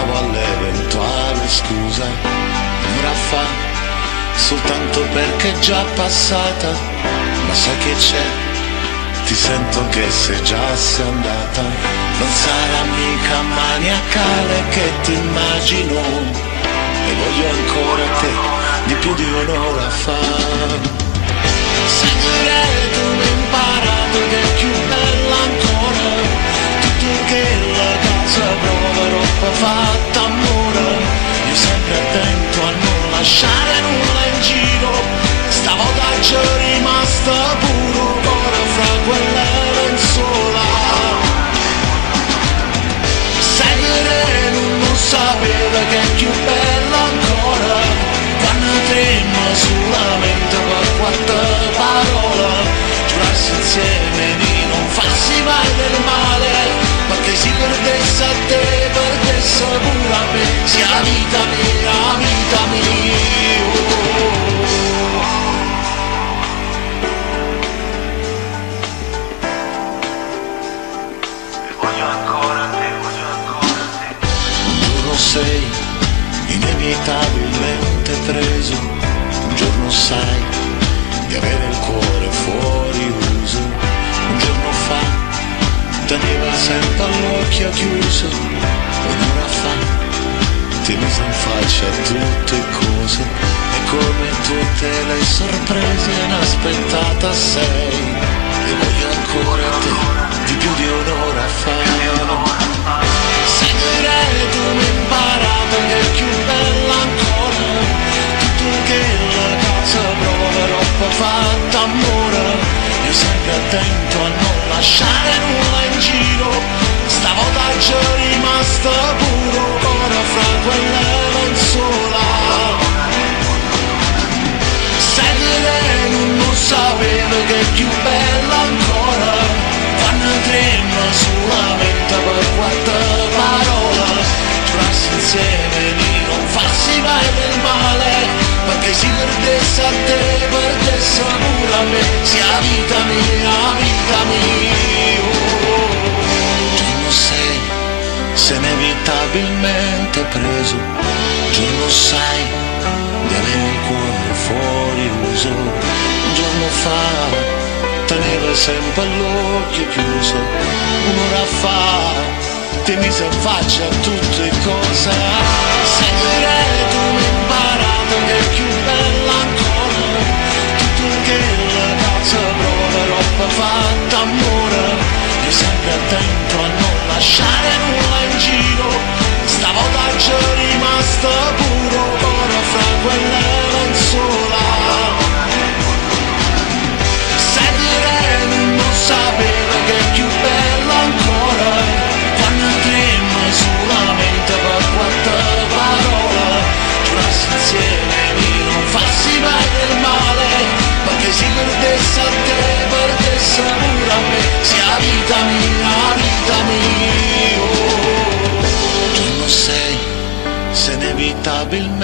pensavo all'eventuale scusa, un'ora fa, soltanto perché è già passata, ma sai che c'è? Ti sento che sei andata, non sarà mica maniacale che ti immagino, e voglio ancora te, di più di un'ora fa. Segreto mi ho imparato che è più bella ancora, tutto che la casa prova troppo fatta amore, io sempre attento a non lasciare nulla in giro, stavolta c'è rimasta puro ancora fra quelle lenzuola. Segreto non sapeva che è più bella ancora, quando trema solamente per quattro parole, giurarsi insieme di non farsi mai del male, perché si perdesse a te, perdesse pure a me, sia vita mia, vita mia. Voglio ancora te, voglio ancora te. Un giorno sei inevitabilmente preso, un giorno sai di avere il cuore fuori uso, un giorno fa teneva sempre l'occhio chiuso, un'ora fa ti mise in faccia tutte cose, e come tutte le sorprese inaspettata sei, e voglio ancora te, di più di un'ora fa. Segreto mi ho imparato che è più bella ancora, tutto che la casa prova troppo fatta amore, io sempre attento a non lasciare nulla in giro, stavolta c'è rimasta puro ancora fra quelle lenzuola. Segreto non sapeva che è più bella ancora, quando trema solamente per quattro parole, giurarsi insieme di non farsi mai del male, perché si perdesse a te, perdesse pure a me, sia vita mia, vita mia. Giorno sei, se inevitabilmente preso, giorno sai di avere il cuore fuori uso, un giorno fa teneva sempre l'occhio chiuso, un'ora fa ti mise in faccia tutte cose. Segreto mi ho imparato che è più bella ancora, tutto che la casa prova troppo fatta amore, io sempre attento a non lasciare nulla in giro, stavolta c'è rimasta puro ancora fra quelle lenzuola. Segreto non sapeva che è più bella ancora, quando trema solamente per quattro parole, giurarsi insieme di non farsi mai del male, perché si perdesse a te, perdesse pure a me, sia vita mia, vita mia. Giorno sei, se inevitabilmente